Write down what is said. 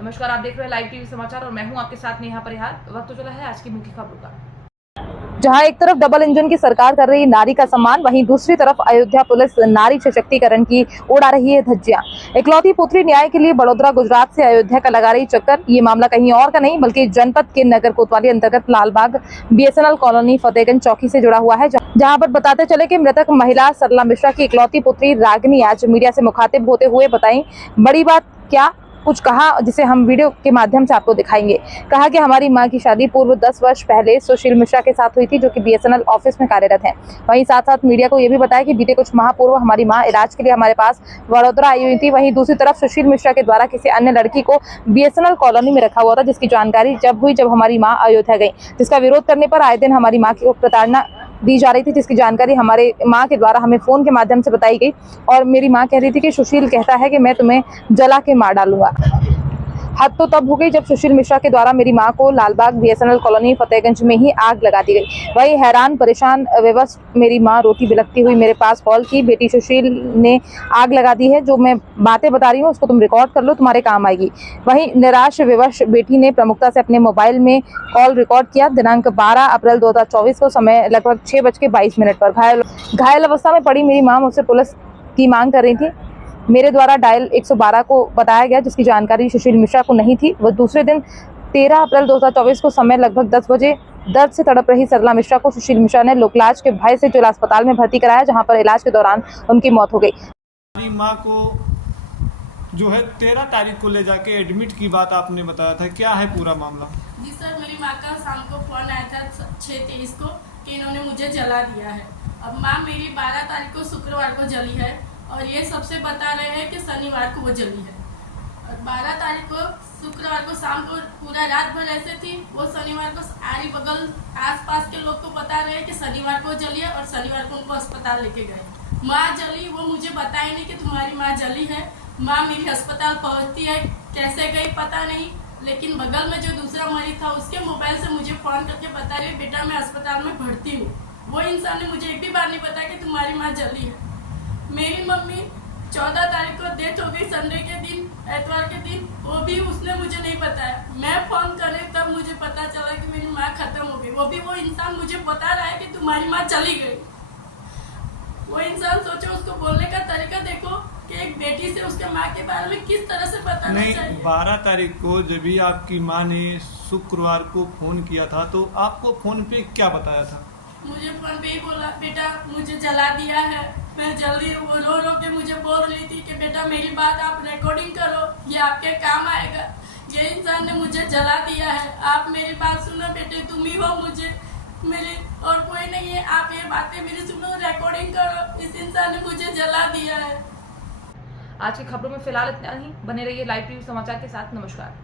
नमस्कार, आप देख रहे हैं लाइव टीवी समाचार और मैं हूं आपके साथ नेहा परिहार। वक्त तो चला है आज की मुख्य खबरों का। जहां एक तरफ डबल इंजन की सरकार कर रही नारी का सम्मान, वहीं दूसरी तरफ अयोध्या पुलिस नारी सशक्तिकरण की उड़ा रही है धज्जियां। इकलौती पुत्री न्याय के लिए बड़ोदरा गुजरात से अयोध्या का लगा रही चक्कर। ये मामला कहीं और का नहीं बल्कि जनपद के नगर कोतवाली अंतर्गत लालबाग बीएसएनएल कॉलोनी फतेहगंज चौकी से जुड़ा हुआ है, जहां पर बताते चले कि मृतक महिला सरला मिश्रा की इकलौती पुत्री रागिनी आज मीडिया से मुखातिब होते हुए बताई बड़ी बात क्या कुछ कहा, जिसे हम वीडियो के माध्यम से आपको दिखाएंगे। कहा कि हमारी मां की शादी पूर्व 10 वर्ष पहले सुशील मिश्रा के साथ हुई थी, जो कि बीएसएनएल ऑफिस में कार्यरत हैं। वहीं साथ साथ मीडिया को यह भी बताया कि बीते कुछ माह पूर्व हमारी मां इलाज के लिए हमारे पास वडोदरा आई हुई थी। वहीं दूसरी तरफ सुशील मिश्रा के द्वारा किसी अन्य लड़की को बीएसएनएल कॉलोनी में रखा हुआ था, जिसकी जानकारी जब हमारी मां अयोध्या गई, जिसका विरोध करने पर आए दिन हमारी मां की प्रताड़ना दी जा रही थी, जिसकी जानकारी हमारे मां के द्वारा हमें फोन के माध्यम से बताई गई। और मेरी मां कह रही थी कि सुशील कहता है कि मैं तुम्हें जला के मार डालूंगा। हद तो तब हो गई जब सुशील मिश्रा के द्वारा मेरी मां को लालबाग बीएसएनएल कॉलोनी फतेहगंज में ही आग लगा दी गई। वही हैरान परेशान विवश मेरी मां रोती बिलखती हुई मेरे पास कॉल की, बेटी सुशील ने आग लगा दी है, जो मैं बातें बता रही हूँ उसको तुम रिकॉर्ड कर लो, तुम्हारे काम आएगी। वहीं निराश विवश बेटी ने प्रमुखता से अपने मोबाइल में कॉल रिकॉर्ड किया। दिनांक 12 अप्रैल 2024 को समय लगभग 6:22 पर घायल अवस्था में पड़ी मेरी मां मुझसे पुलिस की मांग कर रही थी। मेरे द्वारा डायल 112 को बताया गया, जिसकी जानकारी सुशील मिश्रा को नहीं थी। वह दूसरे दिन 13 अप्रैल 2024 को समय लगभग 10 बजे दर्द से तड़प रही सरला मिश्रा को सुशील मिश्रा ने लोकलाज के भय से जिला अस्पताल में भर्ती कराया, जहां पर इलाज के दौरान उनकी मौत हो गई। मेरी माँ को जो है 13 तारीख को ले जाके एडमिट की बात आपने बताया था, क्या है पूरा मामला? जी सर, मेरी माँ का शाम को फोन आया था 6:23 को कि इन्होंने मुझे जला दिया है। अब माँ मेरी 12 तारीख को शुक्रवार को जली है और ये सबसे बता रहे हैं कि शनिवार को वो जली है। और 12 तारीख को शुक्रवार को शाम को पूरा रात भर ऐसे थी। वो शनिवार को आरी बगल आसपास के लोग को बता रहे हैं कि शनिवार को जली है और शनिवार को उनको अस्पताल लेके गए। माँ जली, वो मुझे बताए नहीं कि तुम्हारी माँ जली है। माँ मेरी अस्पताल पहुँचती है, कैसे गई पता नहीं, लेकिन बगल में जो दूसरा मरीज था उसके मोबाइल से मुझे फोन करके बता रही बेटा मैं अस्पताल में भर्ती हूँ। वो इंसान ने मुझे एक भी बार नहीं बताया कि तुम्हारी माँ जली है। मेरी मम्मी 14 तारीख को डेथ हो गई, संडे के दिन, एतवार के दिन, वो भी उसने मुझे नहीं बताया। मैं फोन करे तब मुझे पता चला कि मेरी माँ खत्म हो गई। वो भी वो इंसान मुझे बता रहा है कि तुम्हारी माँ चली गई। वो इंसान सोचो, उसको बोलने का तरीका देखो कि एक बेटी से उसके माँ के बारे में किस तरह से बताना चाहिए। 12 तारीख को जब भी आपकी माँ ने शुक्रवार को फोन किया था तो आपको फोन पे क्या बताया था? मुझे फोन पे ही बोला बेटा मुझे जला दिया है। मैं जल्दी रो रो के मुझे बोल रही थी कि बेटा मेरी बात आप रिकॉर्डिंग करो, ये आपके काम आएगा। ये इंसान ने मुझे जला दिया है, आप मेरी बात सुनो बेटे, तुम ही हो मुझे, मेरे और कोई नहीं है, आप ये बातें मेरी सुनो, रिकॉर्डिंग करो। इस इंसान ने मुझे जला दिया है। आज की खबरों में फिलहाल इतना ही। बने रहिए लाइव टीवी समाचार के साथ। नमस्कार।